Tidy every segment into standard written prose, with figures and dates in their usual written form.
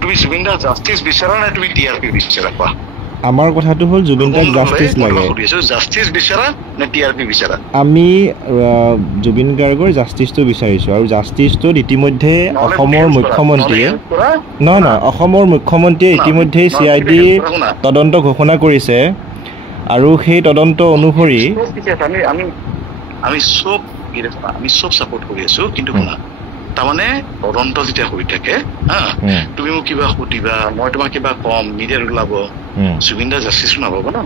তুমি জুবিন দাৰ জাষ্টিস বিচাৰা নে তুমি টিআৰপি বিচাৰা কোৱা আমাৰ কথাটো হ'ল জুবিন দাক জাষ্টিস লাগে জাষ্টিস বিচাৰা নে টিআৰপি বিচাৰা আমি জুবিন গাৰ্গৰ জাষ্টিসটো বিচাৰিছো আৰু জাষ্টিসটো ইতিমধ্যে অসমৰ মুখ্যমন্ত্ৰীয়ে নহয় অসমৰ মুখ্যমন্ত্ৰীয়ে ইতিমধ্যে সিআইডি তদন্ত ঘোষণা কৰিছে আৰু সেই তদন্ত অনুসৰি আমি সব সাপোৰ্ট কৰি আছো কিন্তু শুনা তাৰমানে তদন্ত যেতিয়া হৈ থাকে তুমি মোক কিবা সুধিবা মই তোমাক কিবা কম মিডিয়াত ওলাব জুবিন দা জাষ্টিস নাপাব ন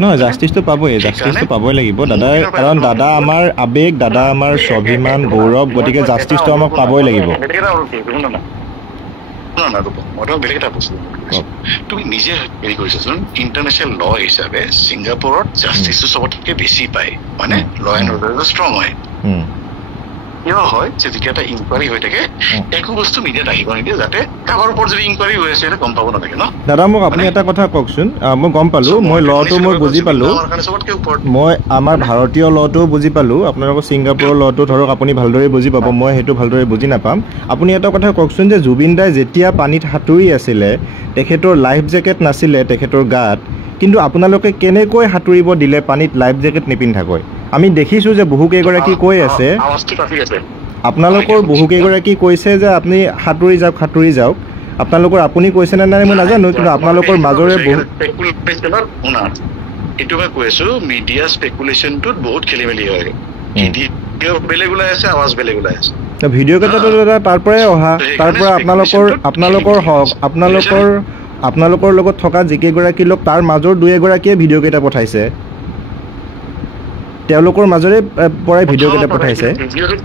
নহয় জাষ্টিসটো পাবই জাষ্টিসটো পাবই লাগিব দাদা কাৰণ দাদা আমাৰ আবেগ দাদা আমাৰ স্বাভিমান গৌৰৱ গতিকে জাষ্টিসটো আমাক পাবই লাগিব বেলেগ এটা বস্তু তুমি নিজে হেৰি কৰিছাচোন ইণ্টাৰনেশ্যনেল ল হিচাপে ছিংগাপুৰত জাষ্টিসটো চবতকৈ বেছি পায় মানে ল এণ্ড অৰ্ডাৰ ষ্ট্ৰং হয় কিয় হয় যে যেতিয়া এটা ইনকুৱাৰী হৈ থাকে একো বস্তু মিডিয়াত আহিব নিদিয়ে যাতে কাৰোবাৰ ওপৰত যদি ইনকুৱাৰী হৈ আছে গম পাব নালাগে ন দাদা মোক আপুনি এটা কথা কওকচোন মই গম পালো মই লটো মই বুজি পালো মই আমাৰ ভাৰতীয় লটো বুজি পালো আপোনালোকৰ ছিংগাপুৰৰ লটো ধৰক আপুনি ভালদৰে বুজি পাব মই সেইটো ভালদৰে বুজি নাপাম আপুনি এটা কথা কওকচোন যে জুবিন দাই যেতিয়া পানীত সাঁতুৰি আছিলে তেখেতৰ লাইফ জেকেট নাছিলে তেখেতৰ গাত কিন্তু আপোনালোকে কেনেকৈ সাঁতুৰিব দিলে পানীত লাইফ জেকেট নিপিন্ধাকৈ আমি দেখিছোঁ যে বহুকেইগৰাকী কৈ আছে আপোনালোকৰ বহুকেইগৰাকী কৈছে যে আপুনি সাঁতুৰি যাওক আপোনালোকৰ আপুনি কৈছে নে নাই মই নাজানো কিন্তু আপোনালোকৰ মাজৰে এইটো মই কৈ আছো মিডিয়া স্পেকুলেশ্যনটোত বহুত খেলি মেলি হয় বেলেগ ওলাই আছে আৱাজ বেলেগ ওলাই আছে ভিডিঅ' কেইটাটো দাদা তাৰ পৰাই অহা তাৰ পৰা আপোনালোকৰ লগত থকা যিকেইগৰাকী লোক তাৰ মাজৰ দুই এগৰাকীয়ে ভিডিঅ' কেইটা পঠাইছে তেওঁলোকৰ মাজৰে পৰাই ভিডিঅ' কেইটা পঠাইছে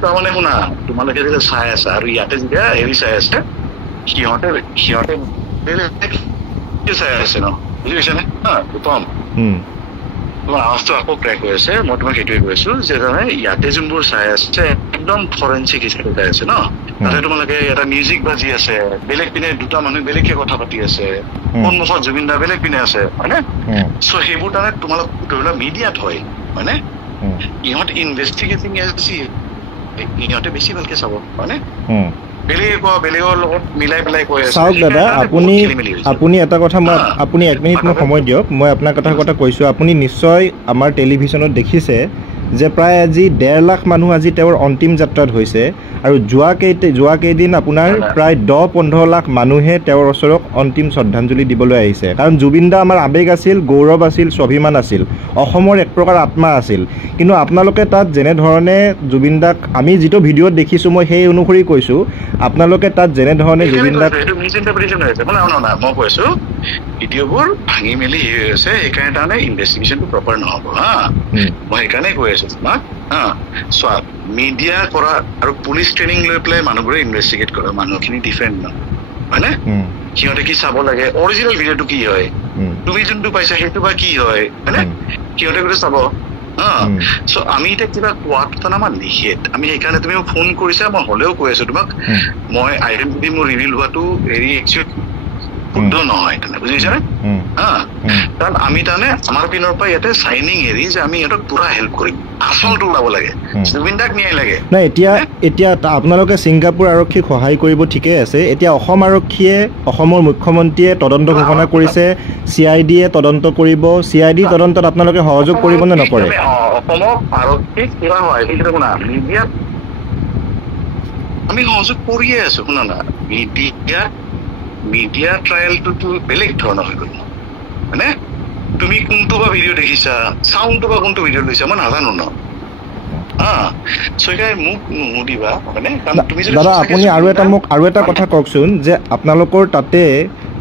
তাৰমানে শুনা তোমালোকে যেতিয়া চাই আছা আৰু ইয়াতে যেতিয়া হেৰি চাই আছে সিহঁতে চাই আছে ন বুজি পাইছানে উত্তম তোমাৰ আৱাজটো আকৌ ক্ৰেক হৈ আছে মই তোমাক সেইটোৱে কৈ আছো যে তাৰমানে ইয়াতে যোনবোৰ চাই আছে একদম ফৰেঞ্চিক হিচাপে চাই আছে ন তাতে তোমালোকে এটা মিউজিক বাজি আছে বেলেগ পিনে দুটা মানুহ বেলেগকে কথা পাতি আছে সন্মুখত জুবিন দা বেলেগ পিনে আছে হয়নে চ' সেইবোৰ তাৰমানে তোমালোক ধৰি লোৱা মিডিয়াত হয় হয়নে ইহঁত ইনভেষ্টিগেটিং ইহঁতে বেছি ভালকে চাব হয়নে বেলেগৰ লগত মিলাই পেলাই কৈ আছে চাওক দাদা আপুনি এটা কথা আপুনি 1 মিনিট মোক সময় দিয়ক মই আপোনাৰ কথা কৈছোঁ আপুনি নিশ্চয় আমাৰ টেলিভিশ্যনত দেখিছে যে প্ৰায় আজি 1.5 লাখ মানুহ আজি তেওঁৰ অন্তিম যাত্ৰাত হৈছে আৰু যোৱা কেইদিন আপোনাৰ প্ৰায় 10-15 লাখ মানুহে তেওঁৰ ওচৰত অন্তিম শ্ৰদ্ধাঞ্জলি দিবলৈ আহিছে কাৰণ জুবিন দা আমাৰ আবেগ আছিল গৌৰৱ আছিল স্বাভিমান আছিল অসমৰ এক প্ৰকাৰ আত্মা আছিল কিন্তু আপোনালোকে তাত যেনেধৰণে জুবিন দাক আমি যিটো ভিডিঅ'ত দেখিছোঁ মই সেই অনুসৰি কৈছোঁ আপোনালোকে তাত যেনেধৰণে জুবিন দাক মই কৈছোঁ ভিডিঅ'বোৰ ভাঙি মেলি আছে সেইকাৰণে তাৰমানে ইনভেষ্টিগেশ্যনটো প্ৰপাৰ নহ'ব মই সেইকাৰণে কৈ আছো তোমাক চোৱা মিডিয়া কৰা আৰু পুলিচ ট্ৰেইনিং লৈ পেলাই মানুহবোৰে ইনভেষ্টিগেট কৰে মানুহখিনি ডিফাৰেণ্ট ন হয়নে সিহঁতে কি চাব লাগে অৰিজিনেল ভিডিঅ'টো কি হয় তুমি যোনটো পাইছা সেইটো বা কি হয় হয়নে সিহঁতে গোটেই চাব চ' আমি এতিয়া কিবা কোৱাটো আমাৰ নিষেধ আমি সেইকাৰণে তুমি মোক ফোন কৰিছা মই হ'লেও কৈ আছো তোমাক মই আইডেণ্টিটি মোৰ ৰিভিল হোৱাটো হেৰি একচুৱেলি শুদ্ধ নহয় তেনে বুজিছানে কাৰণ আমি তাৰমানে আমাৰ পিনৰ পৰা ইয়াতে চাইনিং হেৰি যে আমি ইহঁতক পুৰা হেল্প কৰিম আচলটো ওলাব লাগে জুবিন দাক ন্যায় লাগে নাই এতিয়া আপোনালোকে ছিংগাপুৰ আৰক্ষীক সহায় কৰিব ঠিকেই আছে এতিয়া অসম আৰক্ষীয়ে অসমৰ মুখ্যমন্ত্ৰীয়ে তদন্ত ঘোষণা কৰিছে CIDয়ে তদন্ত কৰিব CID তদন্তত আপোনালোকে সহযোগ কৰিব নে নকৰে অসমৰ আৰক্ষীক কিবা হয় কিন্তু শুনা মিডিয়াত আমি সহযোগ কৰিয়ে আছো শুনা না মিডিয়া ট্ৰায়েলটোতো বেলেগ ধৰণৰ হৈ গ'ল মানে তুমি কোনটো বা ভিডিঅ' দেখিছা চাউণ্ডটো বা কোনটো ভিডিঅ' লৈছা মই নাজানো ন মোক নুসুধিবা মানে দাদা আপুনি আৰু এটা কথা কওকচোন যে আপোনালোকৰ তাতে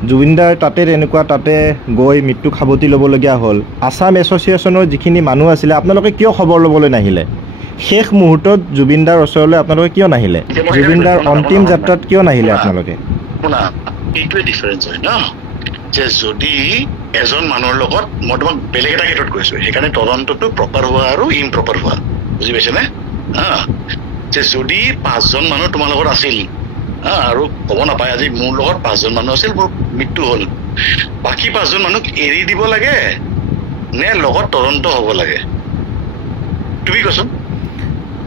জুবিন দাৰ তাতে গৈ মৃত্যু সাৱটি ল'বলগীয়া হ'ল আছাম এছ'চিয়েশ্যনৰ যিখিনি মানুহ আছিলে আপোনালোকে কিয় খবৰ ল'বলৈ নাহিলে শেষ মুহূৰ্তত জুবিন দাৰ ওচৰলৈ আপোনালোকে কিয় নাহিলে জুবিন দাৰ অন্তিম যাত্ৰাত কিয় নাহিলে আপোনালোকে শুনা এইটোৱে ডিফাৰেঞ্চ হয় ন যে যদি এজন মানুহৰ লগত মই তোমাক বেলেগ এটা ক্ষেত্ৰত কৈছোঁ সেইকাৰণে তদন্তটো প্ৰপাৰ হোৱা আৰু ইমপ্ৰপাৰ হোৱা বুজি পাইছেনে যে যদি 5জন মানুহ তোমাৰ লগত আছিল আৰু ক'ব নাপায় আজি মোৰ লগত 5জন মানুহ আছিল মোৰ মৃত্যু হ'ল বাকী 5জন মানুহক এৰি দিব লাগে নে লগত তদন্ত হ'ব লাগে তুমি কোৱাচোন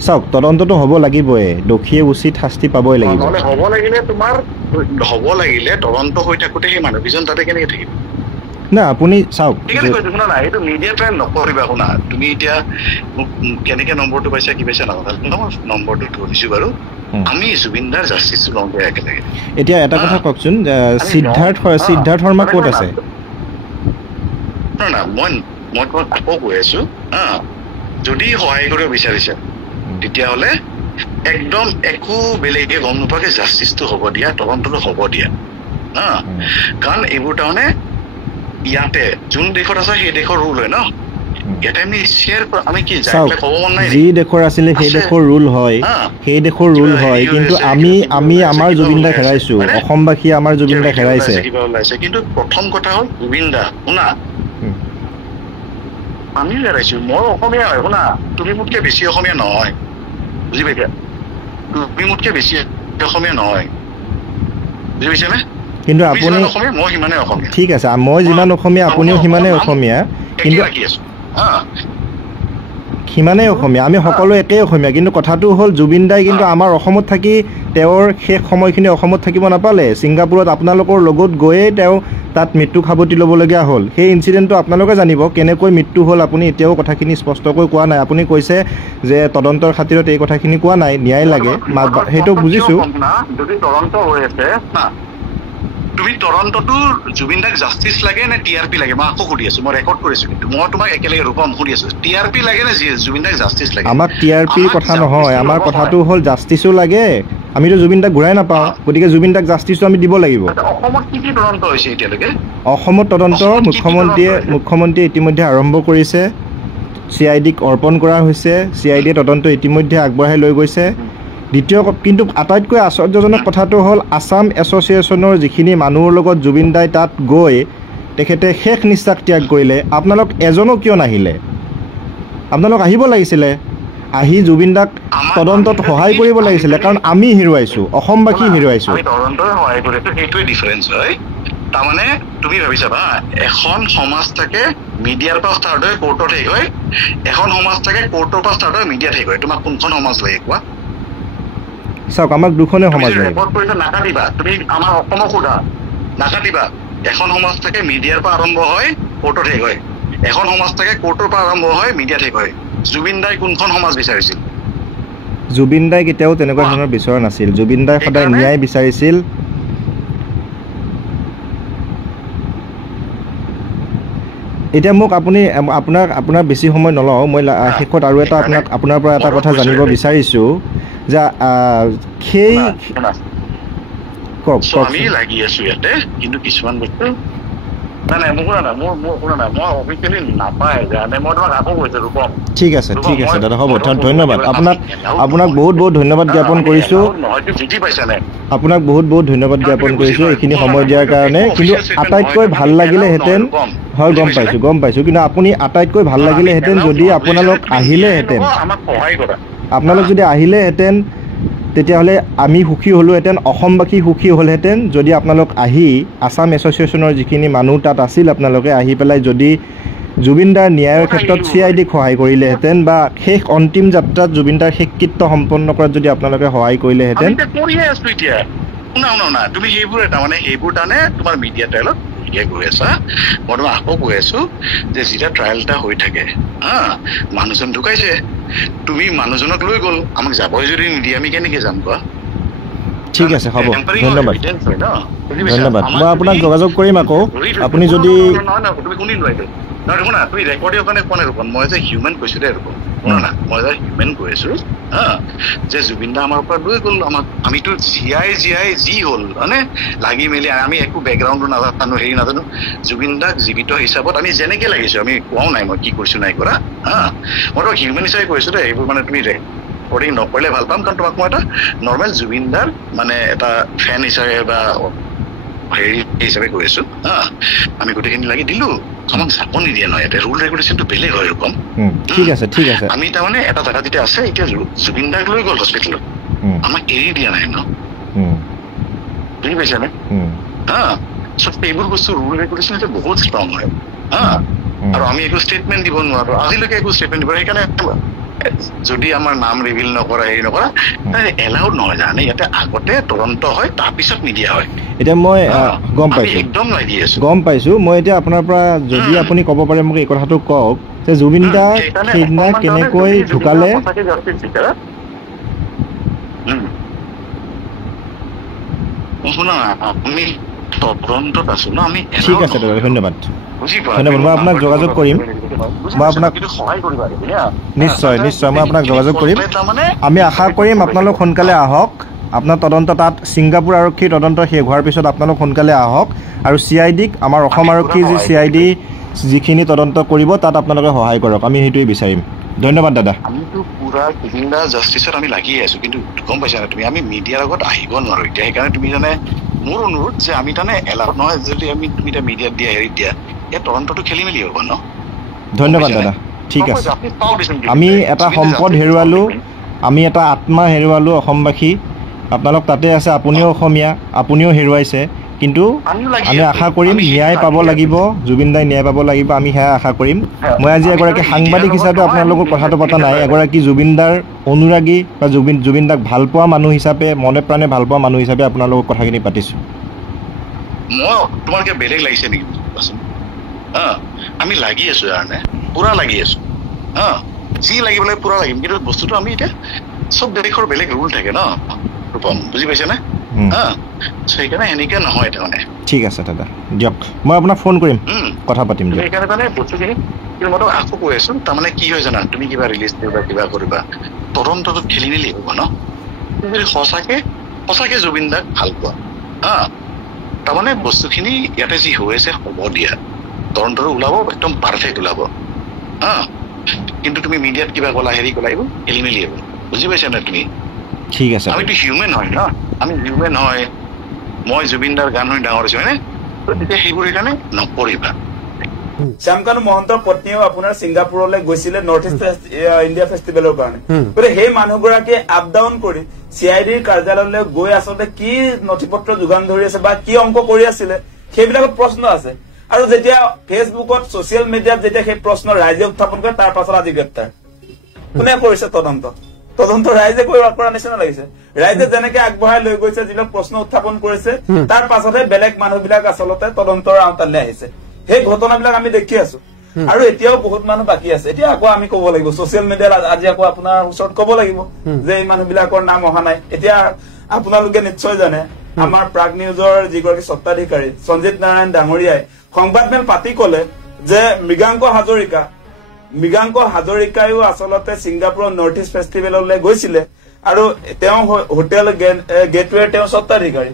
চাওক তদন্তটো হ'ব লাগিবই দোষীয়ে উচিত শাস্তি পাবই লাগিব নহ'লে হ'ব লাগিলে তোমাৰ হ'ব লাগিলে তদন্ত হৈ থাকোঁতে সেই মানুহকেইজন তাতে কেনেকৈ থাকিব না আপুনি চাওক শুনা না এইটো মিডিয়া ট্ৰায়েল নকৰিবা শুনা তুমি এতিয়া মোক কেনেকৈ নম্বৰটো পাইছা কি পাইছা নাজানো মই নম্বৰটো ধৰিছোঁ বাৰু আমি জুবিনদাৰ জাষ্টিছটো লওঁ একেলগে এতিয়া এটা কথা কওকচোন সিদ্ধাৰ্থ শৰ্মা ক'ত আছে না মই তোমাক আকৌ কৈ আছোঁ যদি সহায় কৰিব বিচাৰিছে তেতিয়াহ'লে একদম একো বেলেগে গম নোপোৱাকৈ জাষ্টিছটো হ'ব দিয়া তদন্তটো হ'ব দিয়া কাৰণ এইবোৰ তাৰমানে ইয়াতে যোন দেশত আছে সেই দেশৰ ৰুল হয় ন ইয়াতে আমি শ্বেয়াৰ আমি কি ক'ব মন নাই যি দেশৰ আছিলে সেই দেশৰ ৰুল হয় সেই দেশৰ ৰুল হয় কিন্তু আমি আমাৰ জুবিন দাক হেৰাইছো অসমবাসী আমাৰ জুবিন দাক হেৰাইছে কিন্তু প্ৰথম কথা হ'ল জুবিন দা শুনা আমি হেৰাইছো মই অসমীয়া হয় শুনা তুমি মোতকৈ বেছি অসমীয়া নহয় বুজি পাইছা তুমি মোতকৈ বেছি অসমীয়া নহয় বুজি পাইছানে কিন্তু আপুনি মই সিমানে অসমীয়া ঠিক আছে মই যিমান অসমীয়া আপুনিও সিমানে অসমীয়া কিন্তু সিমানে অসমীয়া আমি সকলো একেই অসমীয়া কিন্তু কথাটো হ'ল জুবিন দাই কিন্তু আমাৰ অসমত থাকি তেওঁৰ শেষ সময়খিনি অসমত থাকিব নাপালে ছিংগাপুৰত আপোনালোকৰ লগত গৈয়ে তেওঁ তাত মৃত্যু সাৱটি ল'বলগীয়া হ'ল সেই ইনচিডেণ্টটো আপোনালোকে জানিব কেনেকৈ মৃত্যু হ'ল আপুনি এতিয়াও কথাখিনি স্পষ্টকৈ কোৱা নাই আপুনি কৈছে যে তদন্তৰ খাতিৰত এই কথাখিনি কোৱা নাই ন্যায় লাগে সেইটো বুজিছোঁ যদি তদন্ত হৈ আছে তুমি তদন্তটো জুবিন দাক জাষ্টিছ লাগে নে TRP লাগে মই আকৌ সুধি আছো মই ৰেকৰ্ড কৰিছো কিন্তু মই তোমাক একেলগে ৰূপম সুধি আছো TRP লাগে নে জুবিন দাক জাষ্টিছ লাগে আমাক TRP কথা নহয় আমাৰ কথাটো হ'ল জাষ্টিছো লাগে আমিতো জুবিন দাক ঘূৰাই নাপাওঁ গতিকে জুবিন দাক জাষ্টিছো আমি দিব লাগিব অসমত কি কি তদন্ত হৈছে এতিয়ালৈকে অসমত তদন্ত মুখ্যমন্ত্ৰীয়ে ইতিমধ্যে আৰম্ভ কৰিছে CIDক অৰ্পণ কৰা হৈছে CIDয়ে তদন্ত ইতিমধ্যে আগবঢ়াই লৈ গৈছে দ্বিতীয় কিন্তু আটাইতকৈ আশ্চৰ্যজনক কথাটো হ'ল আসাম এছ'চিয়েশ্যনৰ যিখিনি মানুহৰ লগত জুবিন দাই তাত গৈ তেখেতে শেষ নিশ্বাস ত্যাগ কৰিলে আপোনালোক এজনো কিয় নাহিলে আপোনালোক আহিব লাগিছিলে আহি জুবিন দাক তদন্তত সহায় কৰিব লাগিছিলে কাৰণ আমি হেৰুৱাইছোঁ অসমবাসী হেৰুৱাইছোঁ তদন্তই সহায় কৰিছোঁ সেইটোৱে ডিফাৰেঞ্চ হয় তাৰমানে তুমি ভাবিছা বা এখন সমাজ থাকে মিডিয়াৰ পৰা ষ্টাৰ্ট হয় কোৰ্টত শেষ হয় এখন সমাজ থাকে কোৰ্টৰ পৰা ষ্টাৰ্ট হয় মিডিয়াত শেষ হয় তোমাক কোনখন সমাজ লাগে কোৱা চাওক আমাক দুখনে সমাজ লাগে নাকাটিবা তুমি আমাৰ অসমক সোধা নাকাটিবা এখন সমাজ থাকে মিডিয়াৰ পৰা আৰম্ভ হয় কোৰ্টত শেষ হয় এখন সমাজ থাকে কোৰ্টৰ পৰা আৰম্ভ হয় মিডিয়াত শেষ হয় জুবিন দাই কোনখন সমাজ বিচাৰিছিল জুবিন দাই কেতিয়াও তেনেকুৱা ধৰণৰ বিচৰা নাছিল জুবিন দাই সদায় ন্যায় বিচাৰিছিল এতিয়া মোক আপুনি আপোনাৰ বেছি সময় নলওঁ মই শেষত আৰু এটা আপোনাৰ পৰা এটা কথা জানিব বিচাৰিছোঁ যে সেই কওক আমি লাগি আছোঁ ইয়াতে কিন্তু কিছুমান বস্তু ঠিক আছে দাদা হ'ব ধন্যবাদ আপোনাক বহুত ধন্যবাদ জ্ঞাপন কৰিছোঁ এইখিনি সময় দিয়াৰ কাৰণে কিন্তু আটাইতকৈ ভাল লাগিলেহেঁতেন হয় গম পাইছোঁ কিন্তু আপুনি আটাইতকৈ ভাল লাগিলেহেঁতেন যদি আপোনালোক যদি আহিলেহেঁতেন তেতিয়াহ'লে আমি সুখী হ'লোহেঁতেন অসমবাসী সুখী হ'লহেঁতেন যদি আপোনালোক আহি আসাম এছ'চিয়েশ্যনৰ যিখিনি মানুহ তাত আছিল আপোনালোকে আহি পেলাই যদি জুবিন দাৰ ন্যায়ৰ ক্ষেত্ৰত CIDক সহায় কৰিলেহেঁতেন বা শেষ অন্তিম যাত্ৰাত জুবিন দাৰ শেষকৃত্য সম্পন্ন কৰাত যদি আপোনালোকে সহায় কৰিলেহেঁতেন তুমি সেইবোৰ তাৰমানে তোমাৰ মিডিয়া ট্ৰায়েলত গৈ আছা মই তোমাক আকৌ কৈ আছো যে যেতিয়া ট্ৰায়েল এটা হৈ থাকে মানুহজন ঢুকাইছে তুমি মানুহজনক লৈ গ'ল আমাক যাবই যদি নিদিয়ে আমি কেনেকৈ যাম কোৱা ঠিক আছে হ'ব ধন্যবাদ মই আপোনাক যোগাযোগ কৰিম আকৌ আপুনি যদি তুমি শুনিলো নহয় শুনা তুমি ৰেকৰ্ডিঙৰ কাৰণে কোৱা নাই ৰূপন মই যে হিউমেন কৈছোঁ দে ৰূপন শুনা না মই যে হিউমেন কৈ আছোঁ যে জুবিন দা আমাৰ পৰা লৈ গ'ল আমাক আমিতো জীয়াই যি হ'ল মানে লাগি মেলি আমি একো বেকগ্ৰাউণ্ডো নাজানো হেৰি নাজানো জুবিন দাক জীৱিত হিচাপত আমি যেনেকৈ লাগিছোঁ আমি কোৱাও নাই মই কি কৰিছোঁ নাই কৰা মই তো হিউমেন হিচাপে কৈছোঁ দে এইবোৰ মানে তুমি ৰেকৰ্ডিং নকৰিলে ভাল পাম কাৰণ তোমাক মই এটা নৰ্মেল জুবিন দাৰ মানে এটা ফেন হিচাপে বা হেৰি হিচাপে কৈ আছোঁ আমি গোটেইখিনি লাগি দিলোঁ আমাক যাব নিদিয়ে নহয় ইয়াতে ৰুল ৰেগুলেশ্যনটো বেলেগ হয় ৰকম ঠিক আছে আমি তাৰমানে এটা জেগা যেতিয়া আছে এতিয়া জুবিন দাক লৈ গ'ল হস্পিটেলত আমাক এৰি দিয়া নাই ন বুজি পাইছানে চব এইবোৰ বস্তু ৰুল ৰেগুলেশ্যন এতিয়া বহুত ষ্ট্ৰং হয় আৰু আমি একো ষ্টেটমেণ্ট দিব নোৱাৰোঁ আজিলৈকে একো ষ্টেটমেণ্ট দিব সেইকাৰণে যদি আমাৰ নাম ৰিভিল নকৰা হেৰি নকৰা এলাউড নহয় জানে ইয়াতে আগতে তদন্ত হয় তাৰপিছত মিডিয়া হয় এতিয়া মই গম পাইছো একদম লাগি আছো গম পাইছো মই এতিয়া আপোনাৰ পৰা যদি আপুনি ক'ব পাৰে মোক এই কথাটো কওক যে জুবিন দা সেইদিনা কেনেকৈ ঢুকালে শুনা আমি তদন্তত আছো ন আমি ঠিক আছে দাদা ধন্যবাদ ধন্যবাদ মই আপোনাক যোগাযোগ কৰিম মই আপোনাক নিশ্চয় নিশ্চয় মই আপোনাক যোগাযোগ কৰিম আমি আশা কৰিম আপোনালোক সোনকালে আহক আপোনাৰ তদন্ত তাত ছিংগাপুৰ আৰক্ষীৰ তদন্ত শেষ হোৱাৰ পিছত আপোনালোক সোনকালে আহক আৰু CIDক আমাৰ অসম আৰক্ষী যি CID যিখিনি তদন্ত কৰিব তাত আপোনালোকে সহায় কৰক আমি সেইটোৱে বিচাৰিম ধন্যবাদ দাদা আমিতো পুৰা জুবিনদা জাষ্টিছত আমি লাগি আছো কিন্তু গম পাইছা না তুমি আমি মিডিয়াৰ আগত আহিব নোৱাৰো এতিয়া সেইকাৰণে তুমি জানে মোৰ অনুৰোধ যে আমি তানে এলাউড নহয় যদি আমি তুমি এটা মিডিয়াত দিয়া হেৰি দিয়া এই তদন্তটো খেলি মেলি হ'ব ন ধন্যবাদ দাদা ঠিক আছে আমি এটা সম্পদ হেৰুৱালো আমি এটা আত্মা হেৰুৱালো অসমবাসী আপোনালোক তাতে আছে আপুনিও অসমীয়া আপুনিও হেৰুৱাইছে কিন্তু আমি আশা কৰিম ন্যায় পাব লাগিব জুবিন দাই ন্যায় পাব লাগিব আমি সেয়া আশা কৰিম মই আজি এগৰাকী সাংবাদিক হিচাপে আপোনালোকৰ কথাটো পতা নাই এগৰাকী জুবিন দাৰ অনুৰাগী বা জুবিন দাক ভাল পোৱা মানুহ হিচাপে মনে প্ৰাণে ভাল পোৱা মানুহ হিচাপে আপোনালোকৰ কথাখিনি পাতিছো মই তোমালোকে বেলেগ লাগিছে নেকি আমি লাগি আছো কাৰণে পুৰা লাগি আছো যি লাগিবলৈ পুৰা লাগিম কিন্তু বস্তুটো আমি এতিয়া চব দেশৰ বেলেগ ৰুল থাকে ন ৰূপম বুজি পাইছে নে সেইকাৰণে এনেকে নহয় তাৰমানে ঠিক আছে দাদা দিয়ক মই আপোনাক ফোন কৰিম কথা পাতিম দিয়ক সেইকাৰণে মানে বস্তুখিনি কিন্তু মই আকৌ কৈ আছো তাৰমানে কি হয় জানা তুমি কিবা ৰিলিজ কৰিবা কিবা কৰিবা তদন্তটো খেলি মেলি হ'ব ন তুমি সঁচাকে জুবিন দাক ভাল পোৱা তাৰমানে বস্তুখিনি ইয়াতে যি হৈ আছে হ'ব দিয়া তদন্তটো ওলাব একদম পাৰফেক্ট ওলাব কিন্তু তুমি মিডিয়াত কিবা ক'লা হেৰি ক'লা এইবোৰ খেলি মেলি হ'ব বুজি পাইছা নে তুমি ঠিক আছে আমিতো হিউমেন হয় ন আমি হিউমেন হয় মই জুবিন দাৰ গান শুনি ডাঙৰ হৈছো হয়নে তেতিয়া সেইবোৰ সেইকাৰণে নপঢ়িবা শ্যামকানু মহন্তৰ পত্নীও আপোনাৰ ছিংগাপুৰলৈ গৈছিলে নৰ্থ ইষ্ট ইণ্ডিয়া ফেষ্টিভেলৰ কাৰণে গতিকে সেই মানুহগৰাকীয়ে আপ ডাউন কৰি CIDৰ কাৰ্যালয়লৈ গৈ আচলতে কি নথি পত্ৰ যোগান ধৰি আছে বা কি অংক কৰি আছিলে সেইবিলাকত প্ৰশ্ন আছে আৰু যেতিয়া ফেচবুকত ছচিয়েল মিডিয়াত যেতিয়া সেই প্ৰশ্ন ৰাইজে উত্থাপন কৰে তাৰ পাছত আজি গ্ৰেপ্তাৰ কোনে কৰিছে তদন্ত ৰাইজে কৰা নিচিনা লাগিছে ৰাইজে যেনেকে আগবঢ়াই লৈ গৈছে যিবিলাক প্ৰশ্ন উত্থাপন কৰিছে তাৰ পাছতহে বেলেগ মানুহবিলাক আচলতে তদন্তৰ আওতালৈ আহিছে সেই ঘটনাবিলাক আমি দেখি আছো আৰু এতিয়াও বহুত মানুহ বাকী আছে এতিয়া আকৌ আমি ক'ব লাগিব ছচিয়েল মিডিয়াত আজি আকৌ আপোনাৰ ওচৰত ক'ব লাগিব যে এই মানুহবিলাকৰ নাম অহা নাই এতিয়া আপোনালোকে নিশ্চয় জানে আমাৰ প্ৰাগ নিউজৰ যিগৰাকী স্বত্বাধিকাৰী সঞ্জিত নাৰায়ণ ডাঙৰীয়াই সংবাদমেল পাতি ক'লে যে মৃগাংক হাজৰিকায়ো আচলতে ছিংগাপুৰৰ নৰ্থ ইষ্ট ফেষ্টিভেললৈ গৈছিলে আৰু তেওঁ হোটেল গেটৱেৰ তেওঁ স্বত্বাধিকাৰী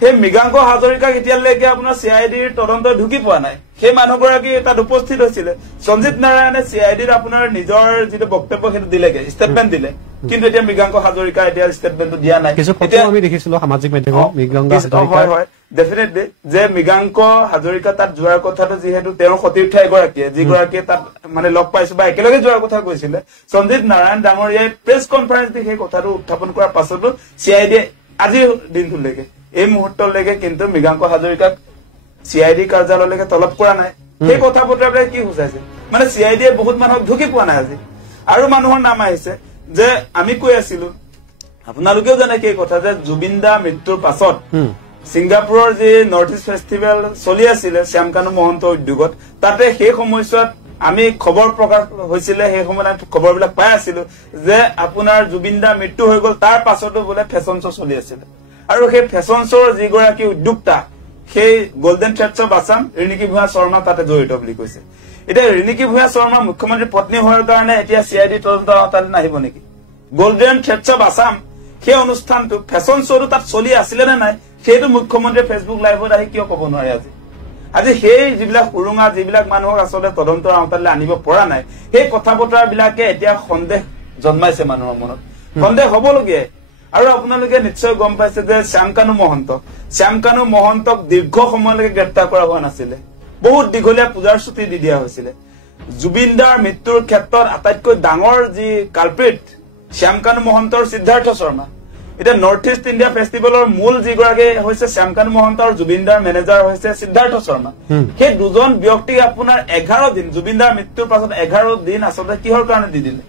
সেই মৃগাংক হাজৰিকাক এতিয়ালৈকে আপোনাৰ CIDৰ তদন্ত ঢুকি পোৱা নাই সেই মানুহগৰাকী তাত উপস্থিত হৈছিলে সঞ্জিত নাৰায়ণে CIDৰ আপোনাৰ নিজৰ যিটো বক্তব্য সেইটো দিলেগে ষ্টেটমেণ্ট দিলে কিন্তু এতিয়া মৃগাংক হাজৰিকা এতিয়া ষ্টেটমেণ্টটো দিয়া নাই এতিয়া আমি দেখিছিলো সামাজিক মাধ্যমত মৃগাংক হাজৰিকা হয় ডেফিনেটলি যে মৃগাংক হাজৰিকা তাত যোৱাৰ কথাটো যিহেতু তেওঁৰ সতীৰ্থ এগৰাকীয়ে যিগৰাকীয়ে তাত মানে লগ পাইছো বা একেলগে যোৱাৰ কথা কৈছিলে সঞ্জিত নাৰায়ণ ডাঙৰীয়াই প্ৰেছ কনফাৰেন্স দি সেই কথাটো উত্থাপন কৰাৰ পাছতো CIDয়ে আজিৰ দিনটোলৈকে এই মুহূৰ্তলৈকে কিন্তু মৃগাংক হাজৰিকাক CID কাৰ্যালয়লৈকে তলব কৰা নাই সেই কথা বতৰাবিলাক কি বুজাইছে মানে CIDয়ে বহুত মানুহক ঢুকি পোৱা নাই আজি আৰু মানুহৰ নাম আহিছে যে আমি কৈ আছিলো আপোনালোকেও জানে কি কথা যে জুবিন দা মৃত্যুৰ পাছত ছিংগাপুৰৰ যি নৰ্থ ইষ্ট ফেষ্টিভেল চলি আছিলে শ্যামকানু মহন্ত উদ্যোগত তাতে সেই সময়ছোৱাত আমি খবৰ প্ৰকাশ হৈছিলে সেই সময়ত খবৰবিলাক পাই আছিলো যে আপোনাৰ জুবিন দা মৃত্যু হৈ গ'ল তাৰ পাছতো বোলে ফেশ্বন শ্ব' চলি আছিলে আৰু সেই ফেশ্বন শ্ব'ৰ যিগৰাকী উদ্যোক্তা সেই golden threads of Assam Riniki Bhuyan Sharma তাতে জড়িত বুলি কৈছে এতিয়া ৰিণিকী ভূঞা শৰ্মা মুখ্যমন্ত্ৰীৰ পত্নী হোৱাৰ কাৰণে এতিয়া CID তদন্ত আওতালৈ নাহিব নেকি গোল্ডেন থ্ৰেডছ অফ আছাম সেই অনুষ্ঠানটো ফেশ্বন শ্ব'টো তাত চলি আছিলে নে নাই সেইটো মুখ্যমন্ত্ৰীয়ে ফেচবুক লাইভত আহি কিয় ক'ব নোৱাৰে আজি সেই যিবিলাক সুৰুঙা যিবিলাক মানুহক আচলতে তদন্তৰ আওতালৈ আনিব পৰা নাই সেই কথা বতৰাবিলাকে এতিয়া সন্দেহ জন্মাইছে মানুহৰ মনত সন্দেহ হ'বলগীয়া আৰু আপোনালোকে নিশ্চয় গম পাইছে যে শ্যামকানু মহন্তক দীৰ্ঘ সময়লৈকে গ্ৰেপ্তাৰ কৰা হোৱা নাছিলে বহুত দীঘলীয়া পূজাৰ ছুটি দি দিয়া হৈছিলে জুবিন দাৰ মৃত্যুৰ ক্ষেত্ৰত আটাইতকৈ ডাঙৰ যি কালপ্ৰিট শ্যামকানু মহন্তৰ সিদ্ধাৰ্থ শৰ্মা এতিয়া নৰ্থ ইষ্ট ইণ্ডিয়া ফেষ্টিভেলৰ মূল যিগৰাকী হৈছে শ্যামকানু মহন্ত আৰু জুবিন দাৰ মেনেজাৰ হৈছে সিদ্ধাৰ্থ শৰ্মা সেই দুজন ব্যক্তি আপোনাৰ 11 দিন জুবিন দাৰ মৃত্যুৰ পাছত 11 দিন আচলতে কিহৰ কাৰণে দি দিলে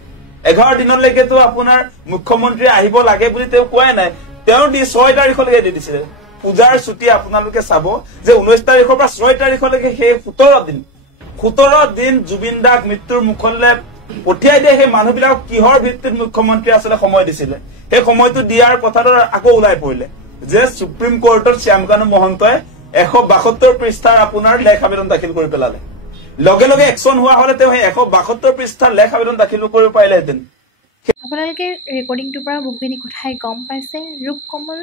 11 দিনলৈকেতো আপোনাৰ মুখ্যমন্ত্ৰী আহিব লাগে বুলি তেওঁ কোৱাই নাই তেওঁ 6 তাৰিখলৈকে দি দিছিলে পূজাৰ ছুটি আপোনালোকে চাব যে 19 তাৰিখৰ পৰা 6 তাৰিখলৈকে সেই 17 দিন জুবিন দাক মৃত্যুৰ মুখলৈ পঠিয়াই দিয়ে সেই মানুহবিলাক কিহৰ ভিত্তিত মুখ্যমন্ত্ৰী আসলে সময় দিছিলে সেই সময়টো দিয়াৰ কথাটো আকৌ ওলাই পৰিলে যে সুপ্ৰিম কোৰ্টৰ শ্যামকানু মহন্তই 172 পৃষ্ঠাৰ আপোনাৰ লেখ আবেদন দাখিল কৰি পেলালে লগে লগে একশন হোৱা হলে তেওঁ 172 পৃষ্ঠাৰ লেখ আবেদন দাখিল কৰিব পাৰিলেহেঁতেন আপোনালোকে ৰেকৰ্ডিংটোৰ পৰা বহুখিনি কথাই গম পাইছে ৰূপকমল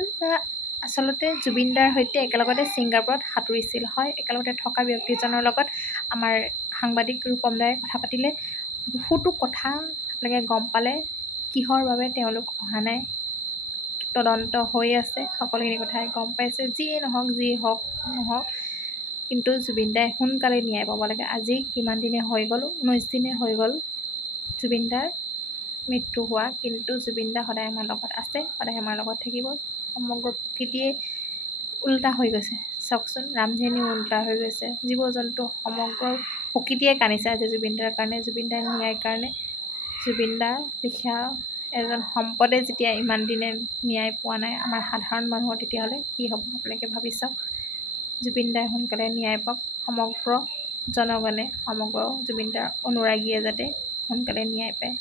আচলতে জুবিনদাৰ সৈতে একেলগতে ছিংগাপুৰত সাঁতুৰিছিল হয় একেলগতে থকা ব্যক্তিজনৰ লগত আমাৰ সাংবাদিক ৰূপম দাই কথা পাতিলে বহুতো কথা আপোনালোকে গম পালে কিহৰ বাবে তেওঁলোক অহা নাই তদন্ত হৈ আছে সকলোখিনি কথাই গম পাইছে যিয়ে নহওক যি হওক নহওক কিন্তু জুবিনদাই সোনকালে ন্যায় পাব লাগে আজি কিমান দিনে হৈ গ'ল 19 দিনে হৈ গ'ল জুবিনদাৰ মৃত্যু হোৱা কিন্তু জুবিনদা সদায় আমাৰ লগত আছে সদায় আমাৰ লগত থাকিব সমগ্ৰ প্ৰকৃতিয়ে উল্টা হৈ গৈছে চাওকচোন ৰামধেনুও উল্টা হৈ গৈছে জীৱ জন্তু সমগ্ৰ প্ৰকৃতিয়ে কান্দিছে আজি জুবিনদাৰ কাৰণে জুবিনদাৰ ন্যায়ৰ কাৰণে জুবিনদা লিখা এজন সম্পদে যেতিয়া ইমান দিনে ন্যায় পোৱা নাই আমাৰ সাধাৰণ মানুহৰ তেতিয়াহ'লে কি হ'ব আপোনালোকে ভাবি চাওক জুবিনদাই সোনকালে ন্যায় পাওক সমগ্ৰ জনগণে সমগ্ৰ জুবিনদাৰ অনুৰাগীয়ে যাতে সোনকালে ন্যায় পায়